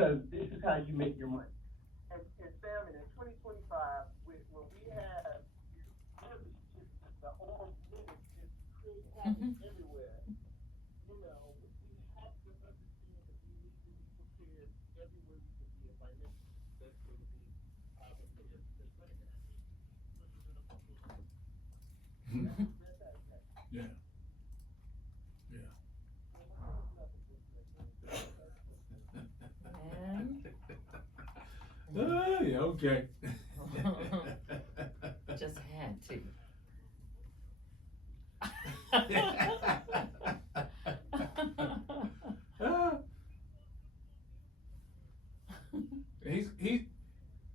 because this is how you make your money. And Sam, in 2025, when we have really just the whole minute just create havoc everywhere, you know, we have to understand that we need to be prepared everywhere we can be. And by next, that's going to be prepared because what can happen? Yeah. Yeah, okay. Just had to.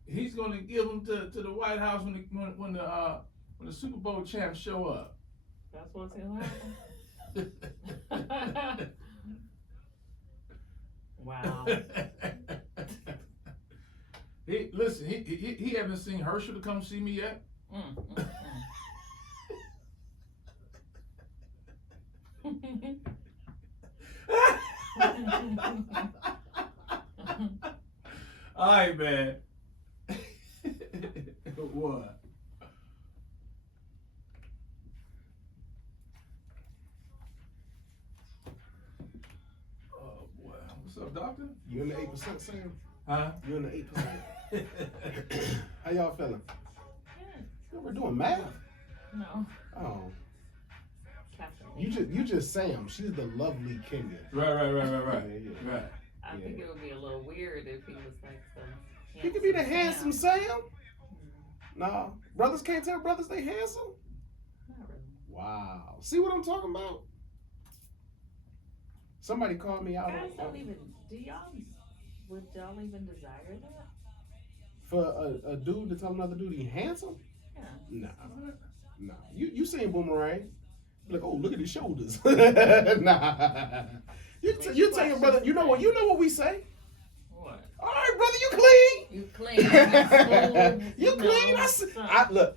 He's gonna give them to the White House when the Super Bowl champs show up. That's what's gonna happen. Wow. He haven't seen Herschel to come see me yet. All right, man. What? Oh boy, what's up, doctor? You in the 8%, Sam? Huh? You in the 8%? How y'all feeling? Good. We're doing math. No. Oh. Captain. You just Sam. She's the lovely Kenya. Right. Yeah. Right. I think it would be a little weird if he was like some. He could be the handsome Sam. Nah, brothers can't tell brothers they handsome. Not really. Wow. See what I'm talking about? Somebody called me out. Guys don't even. Would y'all even desire that? For a dude to tell another dude he handsome? Yeah. Nah. You seen Boomerang? Be like, oh, look at his shoulders. Nah. You tell your brother. You know what we say? What? All right, brother, you clean. You clean. You clean.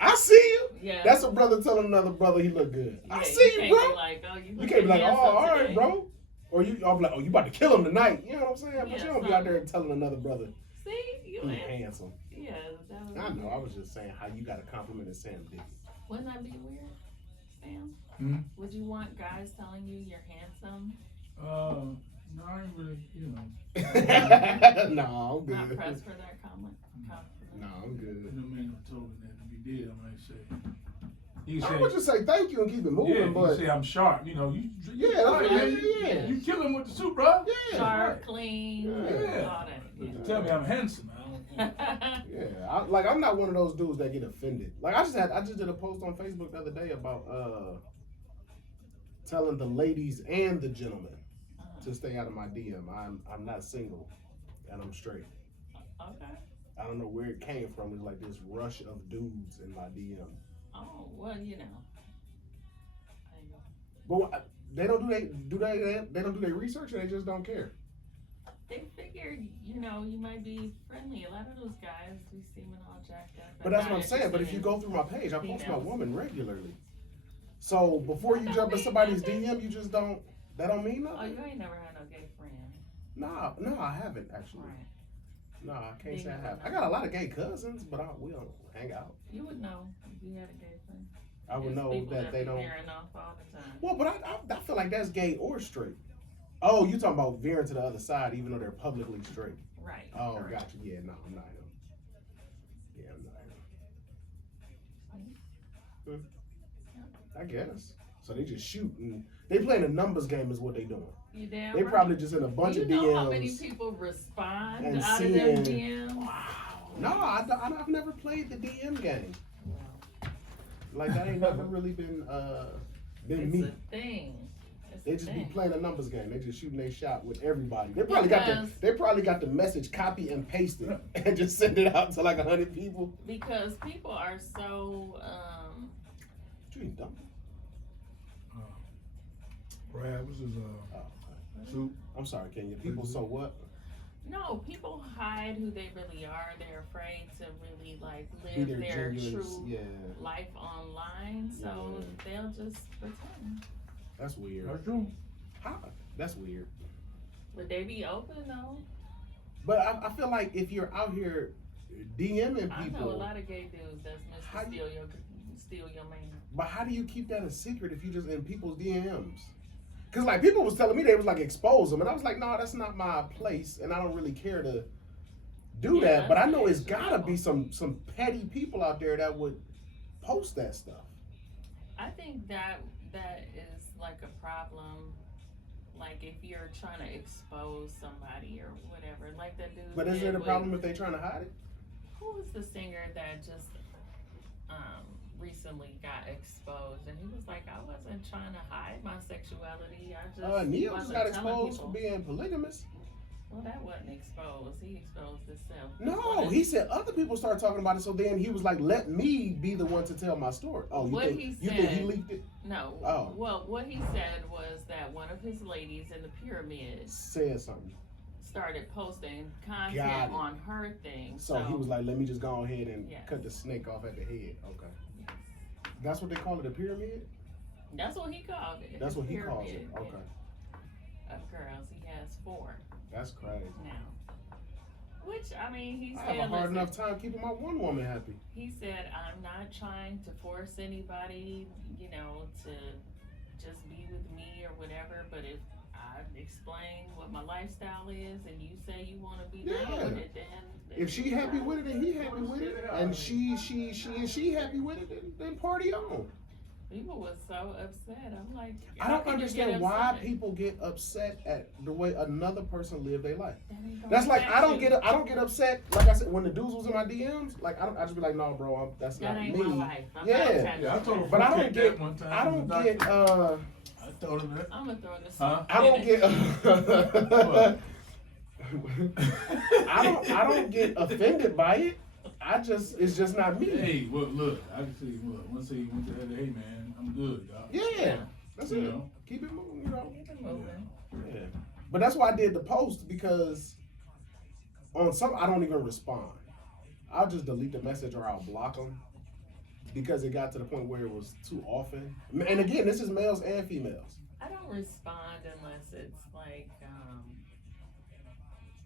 I see you. Yeah. That's a brother telling another brother he look good. Yeah, I see you, bro. You can't be like, oh, all right, today. bro. Or I'll be like, oh, you about to kill him tonight. You know what I'm saying? But Yeah, you don't be out there telling another brother See, you he's handsome. Yeah, that was. I know. I was just saying how you got a compliment Sam did. Wouldn't that be weird, Sam? Hmm? Would you want guys telling you you're handsome? No, I ain't really, you know. No, I'm good. Not pressed for that comment. No, I'm good. No man told me that. If he did, I might say. He I say, would just say thank you and keep it moving, yeah, but you say I'm sharp. You know, yeah. You kill him with the soup, bro. Yeah. Sharp, clean, Yeah. all that. But you tell me I'm handsome. I don't. Yeah, I'm not one of those dudes that get offended. Like I just did a post on Facebook the other day about telling the ladies and the gentlemen to stay out of my DM. I'm not single, and I'm straight. Okay. I don't know where it came from. It's like this rush of dudes in my DM. Oh well, you know. But they don't they don't do their research, or they just don't care. They figured, you know, you might be friendly. A lot of those guys we see them all jacked up. But that's what I'm saying. But if you go through my page, I post my woman regularly. So before you jump in somebody's DM, you just don't. That don't mean nothing. Oh, you ain't never had no gay friend. No, I haven't actually. Right. No, I can't say I have. I got a lot of gay cousins, but we don't hang out. You would know if you had a gay friend. I would know that they don't. Veering off all the time. Well, but I feel like that's gay or straight. Oh, you talking about veering to the other side, even though they're publicly straight. Right. Oh, correct. gotcha. Yeah, no, I'm not him. Yeah, I'm not him. I guess. So they just shoot and they playing a numbers game is what they doing. You damn They right. probably just in a bunch of DMs. You know how many people respond and out seeing, of them DMs? Wow. No, I've never played the DM game. Wow. Like that ain't never really been It's me. a thing. They just be playing a numbers game. They just shooting their shot with everybody. They probably got the message copy and pasted and just send it out to like 100 people. Because people are so You ain't dumb. Brad, what's his soup? I'm sorry, Kenya. People so what? no, people hide who they really are. They're afraid to really like Be live their genuine, true life online, so they'll just pretend. That's weird. That's true. How? That's weird. Would they be open though? But I feel like if you're out here DMing I know a people, lot of gay dudes that's How Mr. you- Steal your man. but how do you keep that a secret if you just in people's DMs? Cause like people was telling me they was like expose them, and I was like, no, that's not my place, and I don't really care to do Yeah, that. But I that's know it's the gotta issue. be some petty people out there that would post that stuff. I think that is like a problem. Like if you're trying to expose somebody or whatever, like that dude. But is did it a with- problem if they trying to hide it? Who was the singer that just recently got exposed, and he was like, I wasn't trying to hide my sexuality. I just Neil wasn't got telling exposed people. for being polygamous. Well, that wasn't exposed. He exposed himself. No, he said other people started talking about it, so then he was like, let me be the one to tell my story. Oh, you What think he you think he said- leaked it? No. Oh. Well, what he said was that one of his ladies in the pyramid Said something. started posting Got content it. on her thing. So he was like, let me just go ahead and Yes. cut the snake off at the head. Okay. That's what they call it, a pyramid? That's what he called it. That's the what he calls it. pyramid Okay. Of girls. He has 4 That's crazy. now. Which, I mean, he I said, have a hard listen, enough time keeping my one woman happy. he said, I'm not trying to force anybody, you know, to just be with me or whatever, but if I explain what my lifestyle is and you say you want to be down Yeah. with it, then If she happy with it and he happy with it, and she happy with it, then party on. People was so upset. I'm like, I how don't can you understand get why upset? people get upset at the way another person live their life. That ain't gonna That's like affect I don't you. get upset. Like I said, when the dudes was in my DMs, like I just be like, no, bro, that's That not ain't me. my life. I'm Yeah. not trying Yeah, I to told him. But I don't Take get- that one time I to don't the get doctor. I told him that. I'm gonna throw this. Huh? I don't get I don't get offended by it. It's just not me. Hey, well, look, I can see. Look, once he went to the hey man, I'm good, dog. Yeah, that's You it. know? Keep it moving, you know. Keep it moving. Yeah. But that's why I did the post, because on some I don't even respond. I'll just delete the message or I'll block them because it got to the point where it was too often. And again, this is males and females. I don't respond unless it's like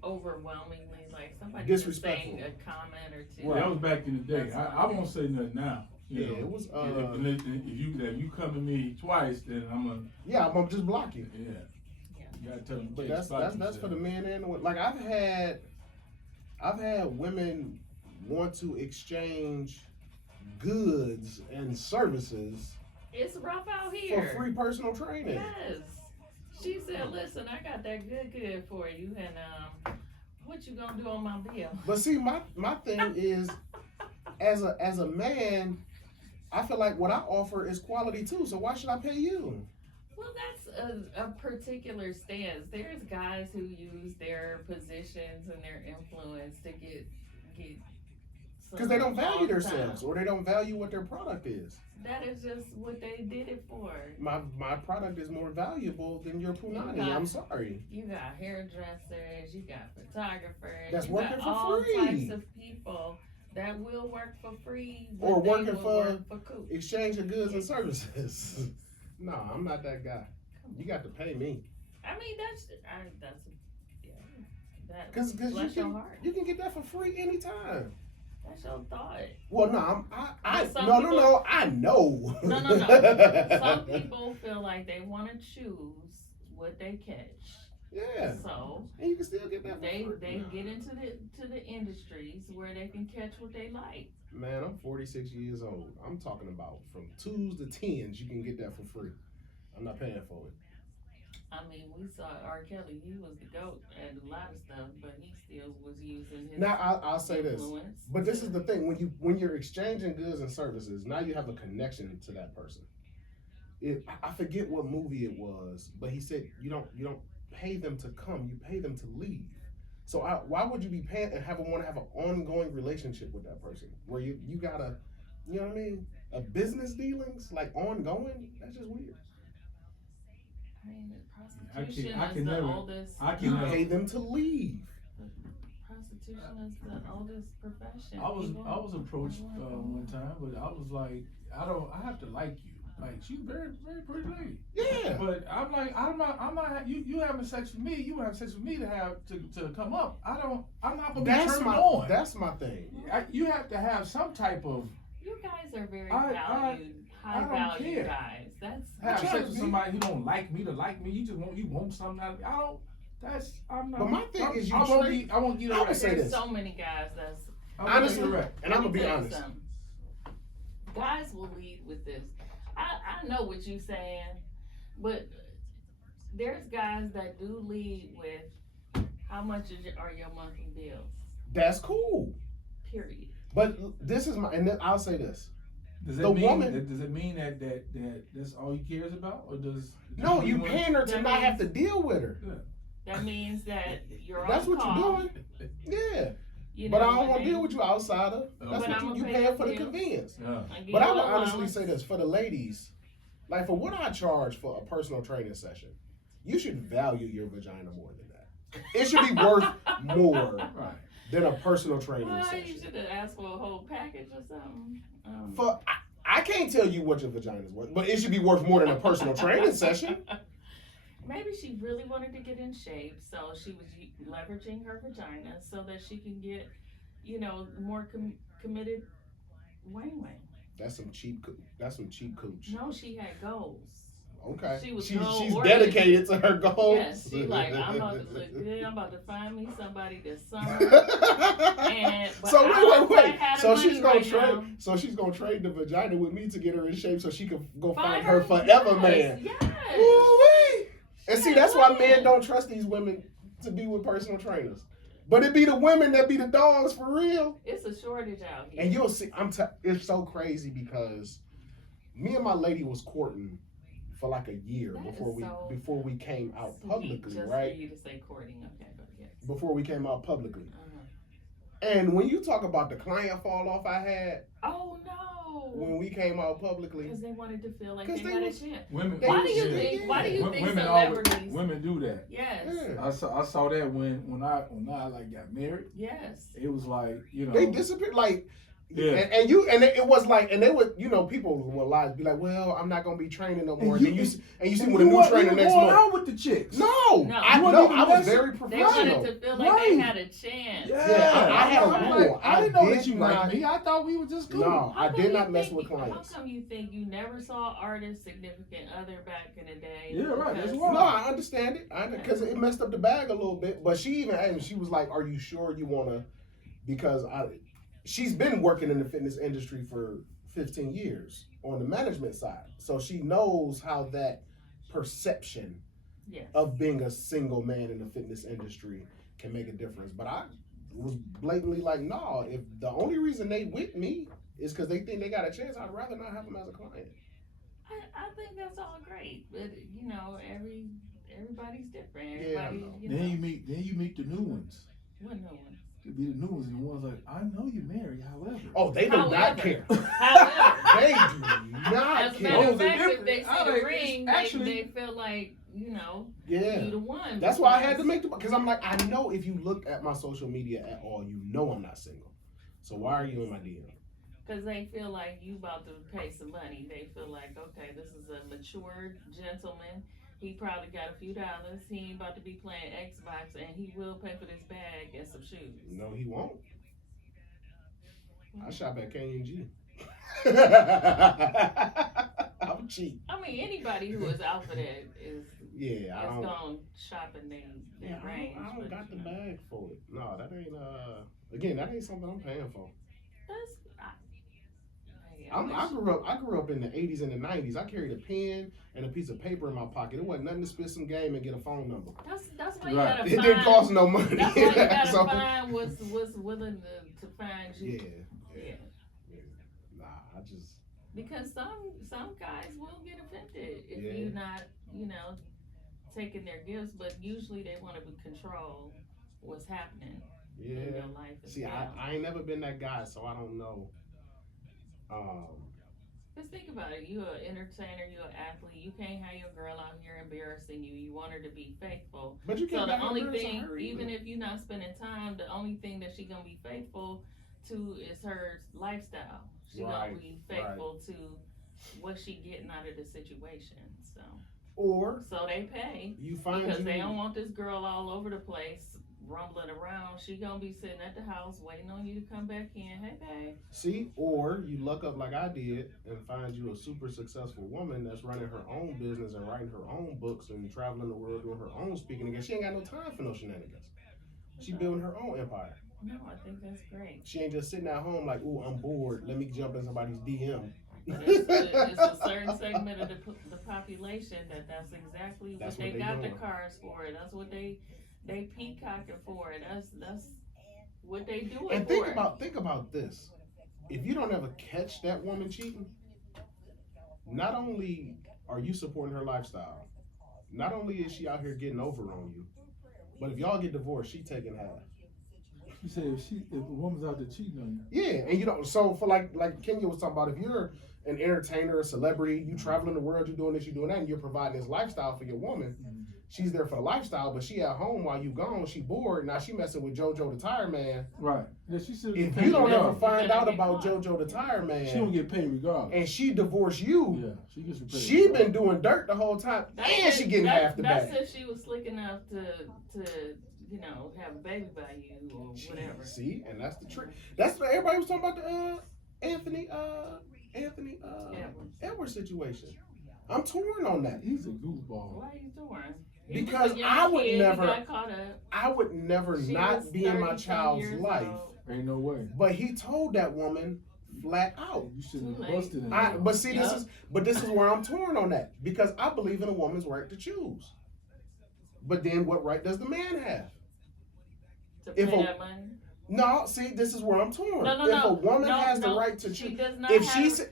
overwhelmingly like somebody just Disrespectful. saying a comment or two. Well, that was back in the day. That's I won't say nothing now. You Yeah, know. it was, if you come to me twice, then I'm gonna Yeah, I'm gonna just block you. yeah. You gotta tell them. But "Jake, that's spot for the yourself." men and the women. Like I've had women want to exchange goods and services It's rough out for here. free personal training. Yes. She said, "Listen, I got that good for you, and what you gonna do on my bill?" But see, my thing is, as a man, I feel like what I offer is quality too. So why should I pay you? Well, that's a particular stance. There's guys who use their positions and their influence to get Because they don't value long themselves time. or they don't value what their product is. That is just what they did it for. My product is more valuable than your punani. Okay. I'm sorry. You got hairdressers, you got photographers, That's you working got for all free. types of people that will work for free, but Or they working will for work for cool. Exchange of goods and services. No, I'm not that guy. You got to pay me. I mean, that's yeah. That Cause bless your heart. you can get that for free anytime. That's your thought. Well, no, But some no, people- I know. No. Some people feel like they want to choose what they catch. Yeah, So and you can still get that for they free. get into the industries where they can catch what they like. Man, I'm 46 years old. I'm talking about from 2s to 10s, you can get that for free. I'm not paying for it. I mean, we saw R. Kelly. He was the goat at a lot of stuff, but he still was using his Now I'll say this, influence. but this is the thing: when you're exchanging goods and services, now you have a connection to that person. I forget what movie it was, but he said you don't pay them to come, you pay them to leave. So why would you be paying and want to have an ongoing relationship with that person where you gotta, you know what I mean? A business dealings like ongoing. That's just weird. I mean, prostitution I is can the never- oldest. I can You never- pay them to leave. Prostitution is the oldest profession. I was People- approached one time, but I was like, I have to like you. Like she's very pretty lady. Yeah. But I'm like, I'm not. You having sex with me? You have sex with me to come up. I'm not gonna be turned on. That's my thing. You have to have some type of. You guys are very I high don't value care. guys. That's Have trying sex to with be. somebody who don't like me to like me. You want something out of me. I'm not. But my thing is you I won't get I would erect. say there's this. so many guys that's Honestly, erect. and I'm gonna be Let me tell you honest. something. Guys will lead with this. I know what you're saying, but there's guys that do lead with how much are your monthly bills. That's cool. Period. But this is my, and then I'll say this. Does The it mean woman- does it mean that that's all he cares about, or does No, he you want- paying her to That not means- have to deal with her. That means that you're That's on what call. you're doing. Yeah. You But know I don't what want to mean? deal with you outside of. That's But what I'ma you pay paying your for the bills. convenience. Yeah. I give But I you would a honestly allowance. say this for the ladies, like for what I charge for a personal training session, you should value your vagina more than that. It should be worth more Right. than a personal training Well, you session. should have asked for a whole package or something. For I can't tell you what your vagina is worth, but it should be worth more than a personal training session. Maybe she really wanted to get in shape, so she was leveraging her vagina so that she can get, more committed wang. That's some cheap. That's some cheap cooch. No, she had goals. Okay. She was she's goal-oriented. dedicated to her goals. Yes, she like, I'm about to look good. I'm about to find me somebody this summer. But So I don't wait. have So the she's money gonna right trade. now. So she's gonna trade the vagina with me to get her in shape, so she can go find her her forever man. Yes. Woo-wee. And see, that's why men don't trust these women to be with personal trainers. But it be the women that be the dogs for real. It's a shortage out here. And you'll see, it's so crazy because me and my lady was courting for like a year That is before we came out Sweet, publicly, just right? for you to say courting, okay, but yes. Before we came out publicly. Uh-huh. And when you talk about the client fall off I had Oh no! when we came out publicly, Because they wanted to feel like 'Cause they they had a was- chance. Women. Why do you yeah. think? Why do you think women celebrities? women do that. Yes. yeah, I saw that when I like got married. Yes. It was like they disappeared. Like, Yeah. and it was like, and they would, people would lie, be like, well, I'm not gonna be training no more. And then you see when a new trainer next going month. out with the chicks. No, No. I You know. wasn't I even was very They professional. wanted to feel like they Right. had a chance. Yeah, I had a I'm rule. I didn't know I that you did liked not- me. I thought we were just cool. No, I How did come not you mess think- with clients. How come you think you never saw artists' significant other back in the day? Yeah, right, that's Because- why. No, I understand it. Because it messed up the bag a little bit. But she even asked me, she was like, are you sure you want to? Because she's been working in the fitness industry for 15 years on the management side. So she knows how that perception Yes. of being a single man in the fitness industry can make a difference. But I was blatantly like, no, if the only reason they with me is because they think they got a chance, I'd rather not have them as a client. I think that's all great, but everybody's different. Yeah, I Everybody, know. Then you meet the new ones. what no one. To be the new ones and the ones like, I know you're married, however. Oh, they do not However. care. However, They do not as a care. matter Those of are fact, if different. they see I the like- ring, actually- they feel like Yeah. you the one. That's why I had to because- make the, because I'm like, I know if you look at my social media at all, you know I'm not single. So why are you in my DM? Because they feel like you about to pay some money. They feel like, okay, this is a mature gentleman. He probably got a few dollars. He ain't about to be playing Xbox, and he will pay for this bag and some shoes. No, he won't. I shop at K&G. I'm cheap. I mean, anybody who is out for that is Yeah, I don't. going to shop in their Yeah, range. I don't but, got the you know, bag for it. No, that ain't. Again, that ain't something I'm paying for. That's, I grew up in the 80s and the 90s. I carried a pen and a piece of paper in my pocket. It wasn't nothing to spit some game and get a phone number. That's why you Right. gotta It find. didn't cost no money. That's why you gotta So- find what's willing to find you. Yeah. Yeah. Nah, I just. Because some guys will get offended if Yeah. you're not, taking their gifts, but usually they want to control what's happening in Yeah. your life as See, well. I ain't never been that guy, so I don't know. Just think about it. You're an entertainer. You're an athlete. You can't have your girl out here embarrassing you. You want her to be faithful. But you So can't. the have only embarrass thing, her even either. if you're not spending time, the only thing that she gonna be faithful to is her lifestyle. She Right, gonna be faithful to what's she getting out of the situation. Or So they pay you find because you, they don't want this girl all over the place rumbling around. She gonna be sitting at the house waiting on you to come back in. Hey, babe. see, or you luck up like I did and find you a super successful woman that's running her own business and writing her own books and traveling the world doing her own speaking again. She ain't got no time for no shenanigans. She building her own empire. No, I think that's great. She ain't just sitting at home like, ooh, I'm bored. Let me jump in somebody's DM. But it's a certain segment of the population that's exactly That's what what they they got doing. the cars for. That's what they peacocking for. That's what they do it And for. think about this. If you don't ever catch that woman cheating, not only are you supporting her lifestyle, not only is she out here getting over on you, but if y'all get divorced, she taking half. You say if a woman's out there cheating on you. Yeah, and you don't. So for like Kenya was talking about, if you're an entertainer, a celebrity, you traveling the world, you doing this, you doing that, and you're providing this lifestyle for your woman. She's there for the lifestyle, but she at home while you gone. She bored. Now she messing with JoJo the Tire Man. Right. Yeah, she still If get you paid don't ever regardless. find out about JoJo the Tire Man, She don't get paid regardless. and she divorced you, Yeah, she gets paid. she been doing dirt the whole time, and she getting half the That's bag. if she was slick enough to have a baby by you or whatever. See, and that's the trick. That's what everybody was talking about the Anthony Edwards situation. I'm torn on that He's a goofball. Why are you doing? because I would never not be in my child's life. Ain't no way. But he told that woman flat out. You shouldn't have Too late. busted him. But see, this is where I'm torn on that because I believe in a woman's right to choose. But then, what right does the man have? To If pay a- that money? No, see, this is where I'm torn. No, If a woman has the no, right to she choose, does not if have, she said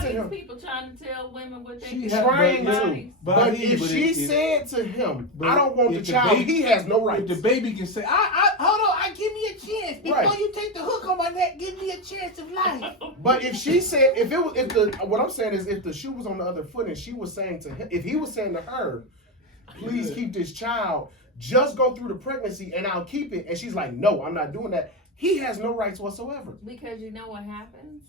to these him, people trying to tell women what they She can has- trying do. to, but if she said to him, but I don't want the if the child, baby- he has no right. If the baby can say, hold on, give me a chance. Before Right. you take the hook on my neck, give me a chance of life. But if she said, what I'm saying is, if the shoe was on the other foot and she was saying to him, if he was saying to her, please keep this child, just go through the pregnancy and I'll keep it, and she's like, no, I'm not doing that. He has no rights whatsoever. Because you know what happens?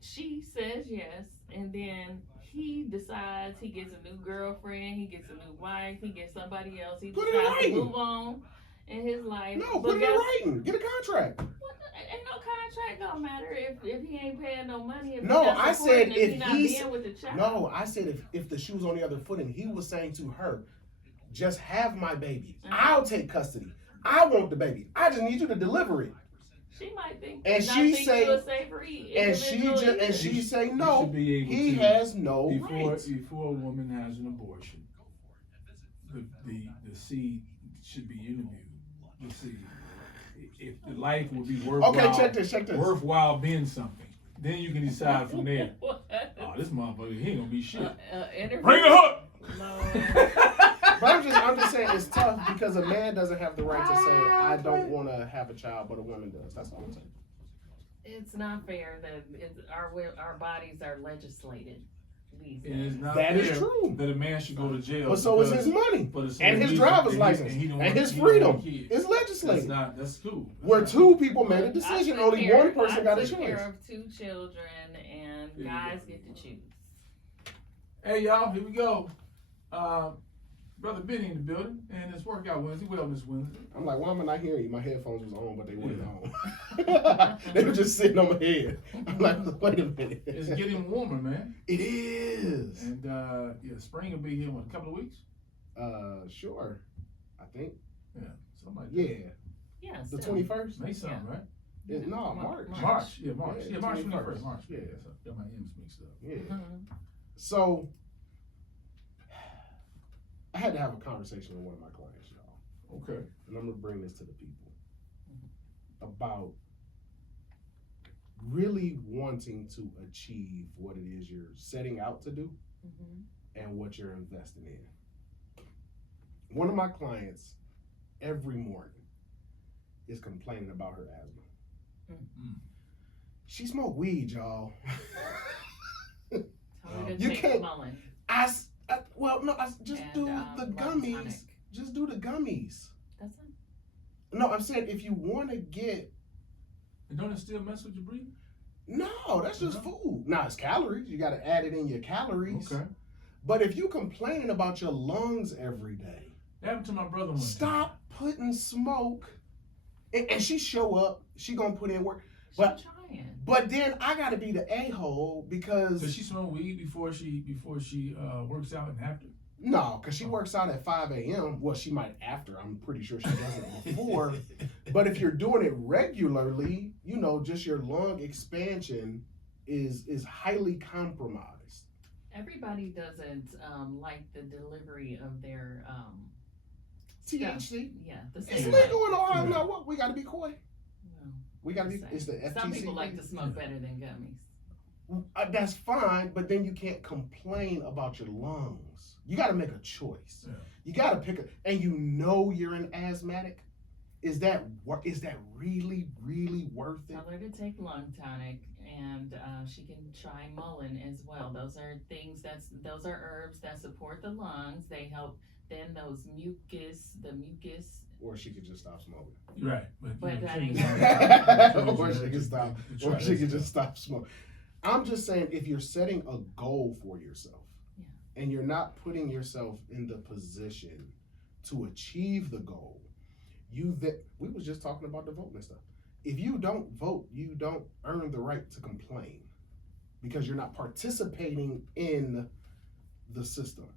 She says yes, and then he decides he gets a new girlfriend, he gets a new wife, he gets somebody else. He Put it in decides to writing. move on in his life. No, But put it in writing. Get a contract. Ain't no contract don't matter if he ain't paying no money. If No, he not I supporting, said if if he not he's- being with the child. No, I said if the shoe was on the other foot and he was saying to her, just have my baby. I'll take custody. I want the baby. I just need you to deliver it. She might think, And not she think say- you a savory And she individual either. she say You no. should be able He to- has no Before rights. a woman has an abortion, the seed should be interviewed to see if the life will be worthwhile. Okay, check this. Worthwhile being something. Then you can decide from there. What? Oh, this motherfucker, he ain't gonna be shit. Interview? Bring the hook. No. But I'm just saying it's tough because a man doesn't have the right to say I don't want to have a child, but a woman does. That's all I'm saying. It's not fair that our bodies are legislated these And it's days. not That is fair true. that a man should go to jail. But so is because- his money for the same and his reason, driver's and license he don't and want- his he don't freedom. want kids. It's legislated. That's cool. Where two people made a decision, I took only care- one person got a I took care choice. of 2 children, and There you guys go. get to choose. Hey y'all, here we go. Brother Benny in the building, and it's Workout Wednesday, Wellness Wednesday. I'm like, why am I not hearing you? My headphones was on, but they weren't on. They were just sitting on my head. I'm like, wait a minute. It's getting warmer, man. It is. And spring will be here in a couple of weeks. Sure. I think. Yeah, something like Yeah. that. Yeah, The so- 21st? May something, right? No, March. March. Yeah, March. Yeah, Yeah, March 21st. 21st. March. Yeah. So, got my M's mixed up. Yeah. Mhm. So I had to have a conversation with one of my clients, y'all. Okay. And I'm gonna bring this to the people about really wanting to achieve what it is you're setting out to do Mhm. and what you're investing in. One of my clients every morning is complaining about her asthma. Mm. She smoked weed, y'all. Tell her to You take can't- Mullen Just and, do the rum gummies. tonic. Just do the gummies. That's it. No, I'm saying if you want to get, And don't it still mess with your breathing? No, that's just food. Now it's calories. You got to add it in your calories. Okay. But if you complaining about your lungs every day, That happened to my brother one time. stop putting smoke. And she show up. She gonna put in work. She's But trying. but then I gotta be the a-hole because Does she smoke weed before she works out and after? no, because she works out at 5 a.m. Well, she might after. I'm pretty sure she does it before. But if you're doing it regularly, you know, just your lung expansion is highly compromised. Everybody doesn't like the delivery of their THC. Yeah, the It's same. legal in Ohio Yeah. now. What? We gotta be coy. No, We gotta be. same. It's the FTC. Some people like to smoke better than gummies. That's fine, but then you can't complain about your lungs. You got to make a choice. Yeah. You got to pick and you know you're an asthmatic. Is that really worth it? Tell her to take lung tonic, and she can try mullein as well. Those are herbs that support the lungs. They help then the mucus. Or she could just stop smoking. Right. But that ain't Or she can stop. Or she can just stop smoking. I'm just saying, if you're setting a goal for yourself, and you're not putting yourself in the position to achieve the goal, we was just talking about the voting and stuff. If you don't vote, you don't earn the right to complain because you're not participating in the system.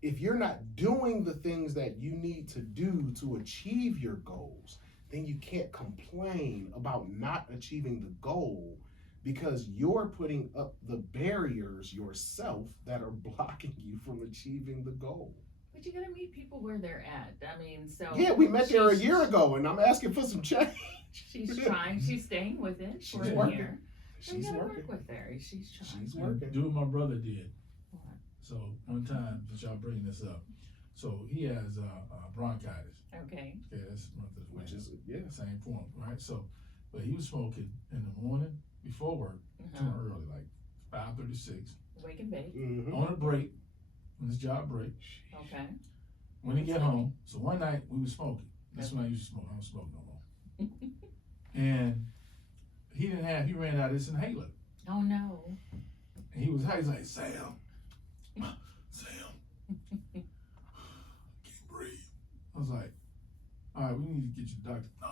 If you're not doing the things that you need to do to achieve your goals, then you can't complain about not achieving the goal because you're putting up the barriers yourself that are blocking you from achieving the goal. But you gotta meet people where they're at. I mean, so Yeah, we met there a year ago, and I'm asking for some change. She's trying. She's staying with it for She's a working. year. So we She's gotta working. work with her. She's trying. She's working. Do what my brother did. What? So one time, since y'all bringing this up, so he has bronchitis. Okay. Okay, that's Which is same form, right? So, but he was smoking in the morning before work, too early, like 5:36. Wake and bake. Mm-hmm. On a break, on his job break. Okay. When he get home, so one night we was smoking. That's when I used to smoke. I don't smoke no more. And he ran out of his inhaler. Oh no. And he was like, Sam, can't breathe. I was like, all right, we need to get you to the doctor. No,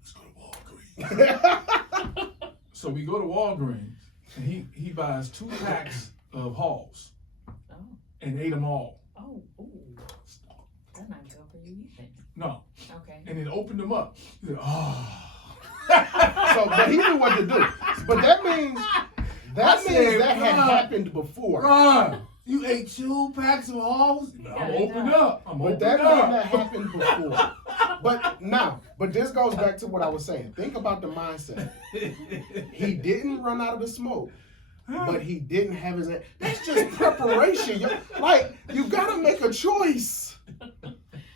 let's go to Walgreens. So we go to Walgreens, and he buys 2 packs of Halls Oh. and ate them all. Oh. Ooh. That's not good for you either. No. Okay. And then opened them up. He said, oh. So, but he knew what to do. But that means that had happened before. Ron, you ate 2 packs of Halls? I'm opened up. But that meant that happened before. But this goes back to what I was saying. Think about the mindset. He didn't run out of the smoke, but he didn't have his. That's just preparation. You gotta make a choice.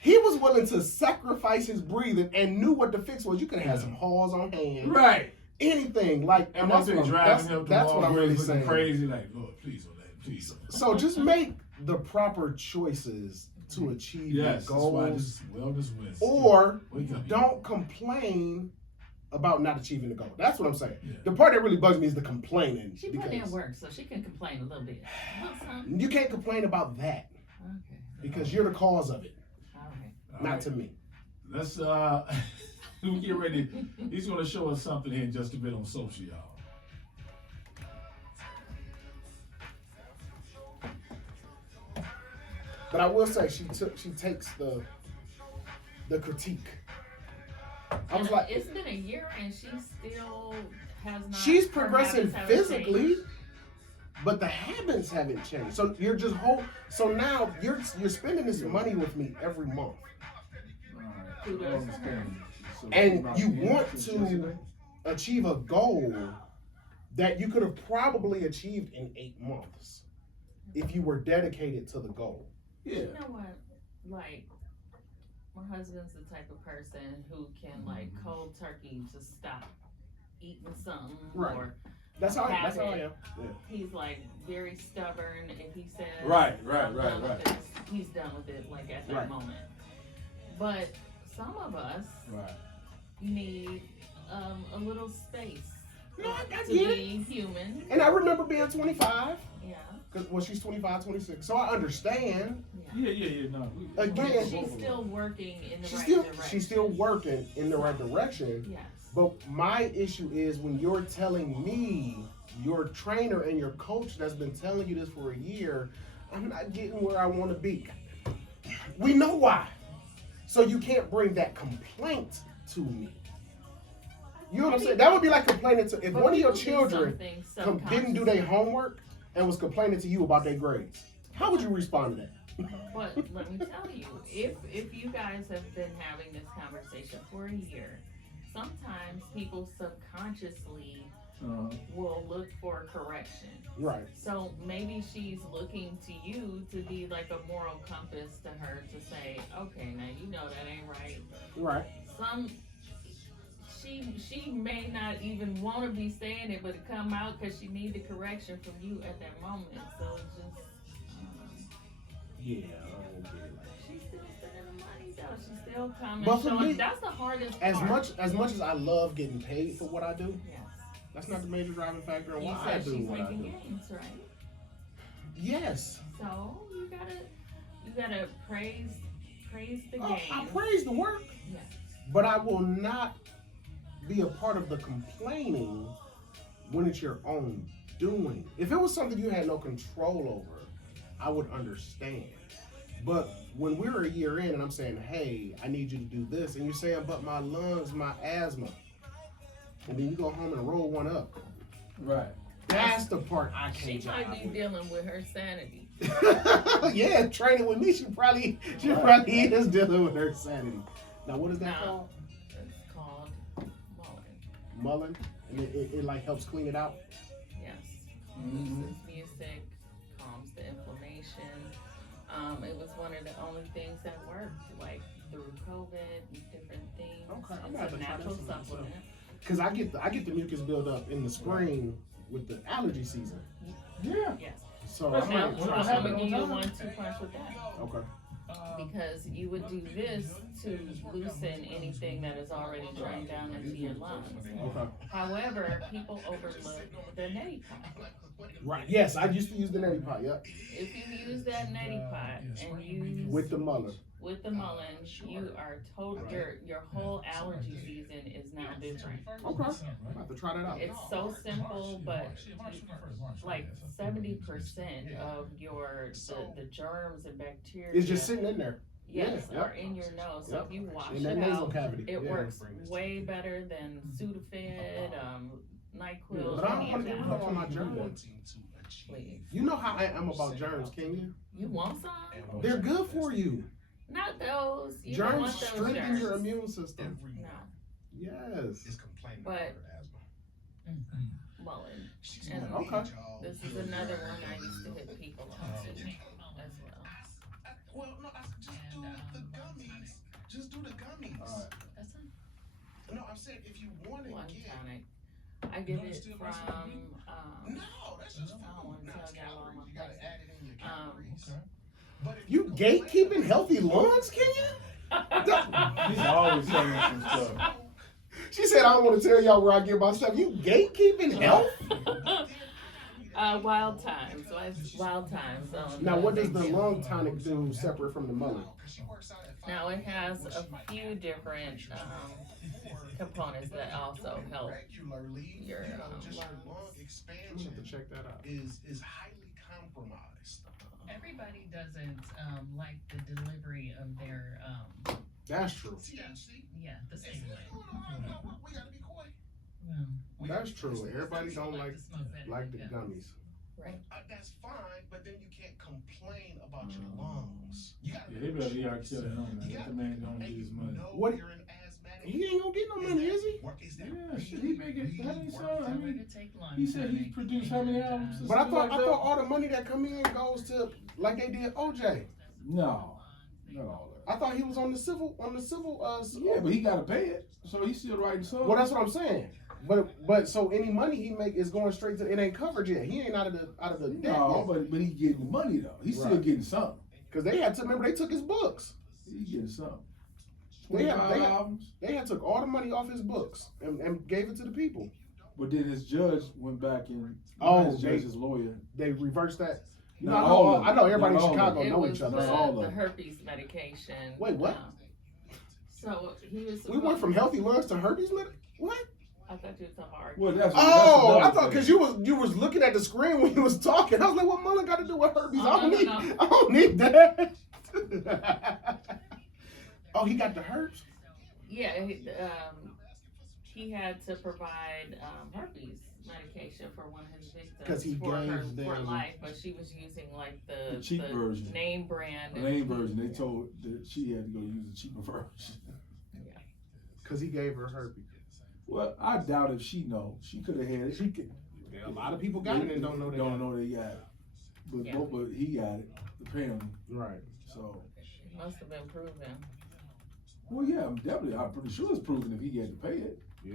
He was willing to sacrifice his breathing and knew what the fix was. You could have had some Halls on hand, right? Anything And that's what driving him. That's what I'm really saying. Crazy, like, Lord, please, please. So just make the proper choices to achieve your goals, or don't complain about not achieving the goal. That's what I'm saying. Yeah. The part that really bugs me is the complaining. She put in work, so she can complain a little bit. You can't complain about that. Okay. Because you're the cause of it. All right. Not to me. Let's we get ready. He's going to show us something here in just a bit on social, y'all. But I will say she takes the critique. I was like, it's been a year and she still has not. She's progressing physically, changed. but the habits haven't changed. So you're just So now you're spending this money with me every month, and you want to achieve a goal that you could have probably achieved in 8 months if you were dedicated to the goal. Yeah. You know what? Like, my husband's the type of person who can, like, cold turkey just stop eating something. Right. Or that's how I am. Yeah. He's, like, very stubborn. If he says, right. This, he's done with it, like, at that moment. But some of us need a little space No, I to get it. be human. And I remember being 25. Yeah. Well, she's 25, 26. So I understand. Yeah. No. Again, But she's still working in the She's right still direction. she's still working in the right direction. Yes. But my issue is when you're telling me, your trainer and your coach that's been telling you this for a year, I'm not getting where I want to be. We know why. So you can't bring that complaint to me. You know what I'm saying? That would be like complaining to if But one of your people do children something didn't do their homework and was complaining to you about their grades. How would you respond to that? But let me tell you, if you guys have been having this conversation for a year, sometimes people subconsciously will look for correction. Right. So maybe she's looking to you to be like a moral compass to her to say, okay, now you know that ain't right. Right. She may not even want to be saying it, but it come out because she need the correction from you at that moment. So it's just. Yeah, I don't get it. She's still spending the money though. She's still coming. But for showing. me, That's the hardest As part. much as I love getting paid for what I do, Yes. that's not the major driving factor in You why I said do she's what I making do. gains, right? Yes. So you gotta praise the I gains. praise the work, Yes. but I will not be a part of the complaining when it's your own doing. If it was something you had no control over, I would understand. But when we're a year in and I'm saying, hey, I need you to do this, and you're saying, but my lungs, my asthma, and then you go home and roll one up. Right. That's the part I She can't might jive be with. dealing with her sanity. Yeah, training with me, she probably is dealing with her sanity. Now, what is that No. called? It's called mulling. Mullen, and it like helps clean it out. Yes. Mhm. Loosens music, calms the inflammation. It was one of the only things that worked, like through COVID and different things. Okay, I'm gonna have It's a to try natural this one supplement. Cause I get the mucus buildup in the spring with the allergy season. Yeah. Yes. So That's I'm Now, gonna what try I'm happened gonna give you a on time. 1-2 punch with that. Okay. Because you would do this to loosen anything that is already drained down into your lungs. Okay. However, people overlook the neti pot. Right. Yes, I used to use the neti pot. Yep. If you use that neti pot and use With the mullen. with the mullen, you are your whole allergy season is now different. Okay. I'm about to try that out. It's so simple, but like 70% of the germs and bacteria It's just sitting in there. yes, Yeah, are in your nose. So Yep. if you wash In that it nasal out, cavity. it Yeah. works way better than Sudafed, NyQuil, But I don't any want of to get that. rid of all my germs. Please. You know how I am about germs, can you? You want some? They're good for you. Not those. You don't Germs want those strengthen germs. your immune system. No. Yes. But mullen. And Okay. this is another one I used to hit people on too, as well. Well, no, I said just do the gummies. Just do the gummies. Alright. That's a No, I'm saying if you want to one get. tonic. I get it from No, that's just I don't wanna food. Now tell it's y'all all calories. my You gotta places. add it in your calories. Okay. But if You don't gatekeeping like- healthy lungs, can you? He's always saying some stuff. She said, I don't want to tell y'all where I get my stuff. You gatekeeping health? Wild Times. So it's Wild Times. Now, what does the lung tonic do separate from the mullen? Now it has a few different components that also help regularly, your just your lungs. lung I'm gonna expansion have to check that out. is highly compromised. Everybody doesn't like the delivery of their That's true. THC. yeah the It's same way. we gotta be coy. Well, That's true. Everybody don't like like to smoke that, like the yeah. gummies. Right. That's fine, but then you can't complain about your lungs. You gotta Yeah, they better y'all kill him, man. Let the man go and get his money. What- You're an asthmatic. He ain't gonna get no money, is he? Is that Yeah, shit, he make it. How many songs? I Tell her mean, to take lung he said he tonic produced how many albums? But I Something thought like that? all the money that come in goes to like they did OJ. No, not all that. I thought he was on the civil Yeah, but he gotta pay it, so he's still writing songs. Well, that's what I'm saying. But so any money he make is going straight to it ain't covered yet. He ain't out of the debt No, yet. but he getting the money though. He's still Right. getting something. Cause they had to remember they took his books. He getting something. They had- 25 albums. They had took all the money off his books and gave it to the people. But then his judge went back and his judge, his lawyer. They reversed that. You know, Not all of I know everybody in them. Not all Chicago of It know was each other. Not all the of them. herpes medication. Wait, what? So he was. We went from healthy lungs to herpes med. What? I thought you were talking about. Well, that's Oh, another I thought thing. because you was looking at the screen when you was talking. I was like, what Mullen got to do with herpes? Oh, no. I don't need that. Oh, he got the herpes? Yeah, he had to provide herpes medication for one of his victims 'Cause he for gave for them- life, but she was using like The cheap version. name brand. The name version. They told that she had to go use the cheaper version. Because he gave her herpes. Well, I doubt if she know. She could have had it. She could. A lot of people got it and don't know they got it. know they got it. But Yeah. but he got it apparently. Right. So It must have been proven. well, yeah, I'm pretty sure it's proven if he had to pay it. Yeah.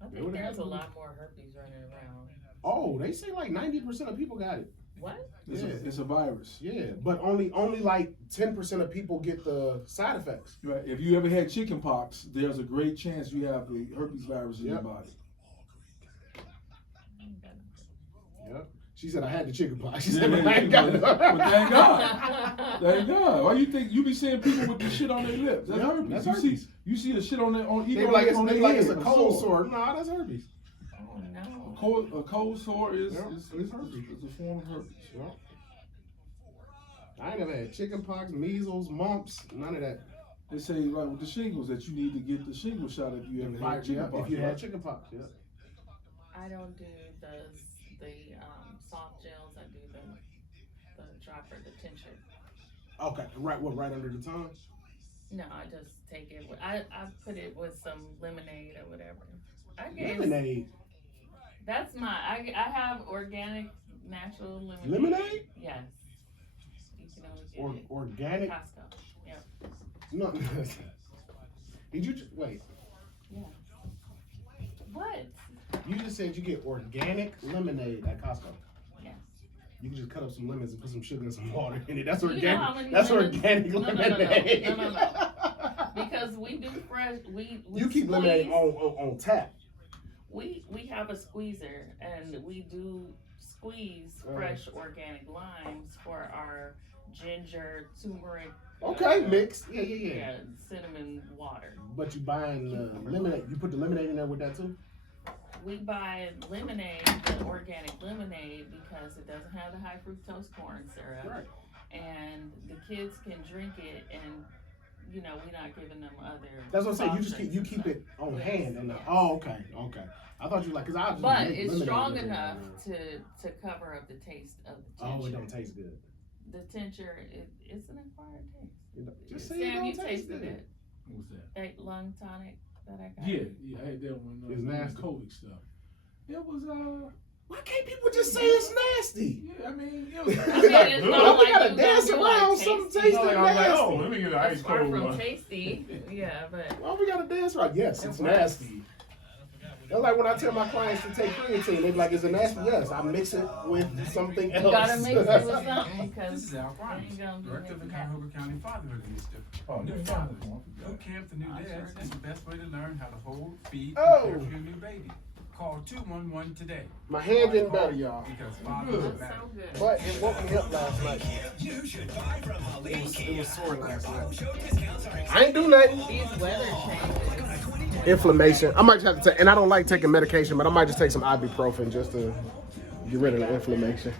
I They think would've there's had a to. lot more herpes running around. Oh, they say like 90% of people got it. What? It's, Yeah. it's a virus. Yeah, but only like 10% of people get the side effects. Right. If you ever had chicken pox, there's a great chance you have the herpes virus in your Yep. body. Yep. She said I had the chicken pox. She Yeah, said, but yeah, I ain't got it. but thank God. Thank God. Why you think you be seeing people with the shit on their lips? That's Yep, herpes. that's you herpes. see you see the shit on their on They either be like, on it's, their like head it's a or cold sore. Nah, that's herpes. Oh no. A cold sore is Yep, is it's herpes. herpes. It's a form of herpes. Yep. I ain't never had chicken pox, measles, mumps, none of that. They say like with the shingles that you need to get the shingle shot if you ever had chicken Yeah, pox. if you right? had chicken pox, yeah. I don't do the soft gels. I do the dropper, the tincture. Okay, right under the tongue? No, I just take it. I put it with some lemonade or whatever. I guess Lemonade? that's I have organic, natural lemonade. Lemonade? Yes. You can always get it Organic? at Costco. Yep. No. Did you, wait, Yeah. What? you just said you get organic lemonade at Costco. Yes. You can just cut up some lemons and put some sugar and some water in it. That's Do you know how organic. many That's lemons? organic No. lemonade. No. Because we do fresh. We You keep lemonade on tap. We have a squeezer and we do squeeze fresh organic limes for our ginger, turmeric. Okay, mix. Yeah. Yeah, cinnamon water. But you buying the lemonade. You put the lemonade in there with that too? We buy lemonade, the organic lemonade, because it doesn't have the high fructose corn syrup. Right. And the kids can drink it, and we're not giving them other. That's what I'm saying. You soft just drinks you and keep stuff. it on Yes, hand and yes. oh, okay. I thought you like because I just But make it's lemonade strong with it. enough to cover up the taste of the tincture. Oh, it don't taste good. The tincture, it's an acquired taste. Just say Sam, it you don't taste tasted good. it. What's that? That lung tonic that I got. Yeah, I had that one. It's nasty. COVID stuff. It was Why can't people just say it's nasty? yeah, I mean it was. I mean, it's good. not we like gotta you dance gonna do, around like, something tasty. tasting I was like, nasty. oh, let me get an It's ice far cold from one. tasty. Yeah, but Why we gotta dance around? Yes, it's It works. nasty. That's like when I tell my clients to take creatine, they be like, "Is it nasty?" Yes, I mix it with something else. you gotta mix it with something This because is Al Bryant, ain't gonna do Director of the nothing. Cuyahoga County Fatherhood Initiative. Oh, New new fathers, father. boot camp for new Oh, dads sure. is the best way to learn how to hold, feed, Oh. and care for your new baby. Call 211 today. My hand getting better, y'all. Because Good. fatherhood That's matters. so good. But it woke me up last night. It was sore last night. I ain't do nothing. These weather changes. Inflammation. I might just have to take, and I don't like taking medication, but I might just take some ibuprofen just to get rid of the inflammation.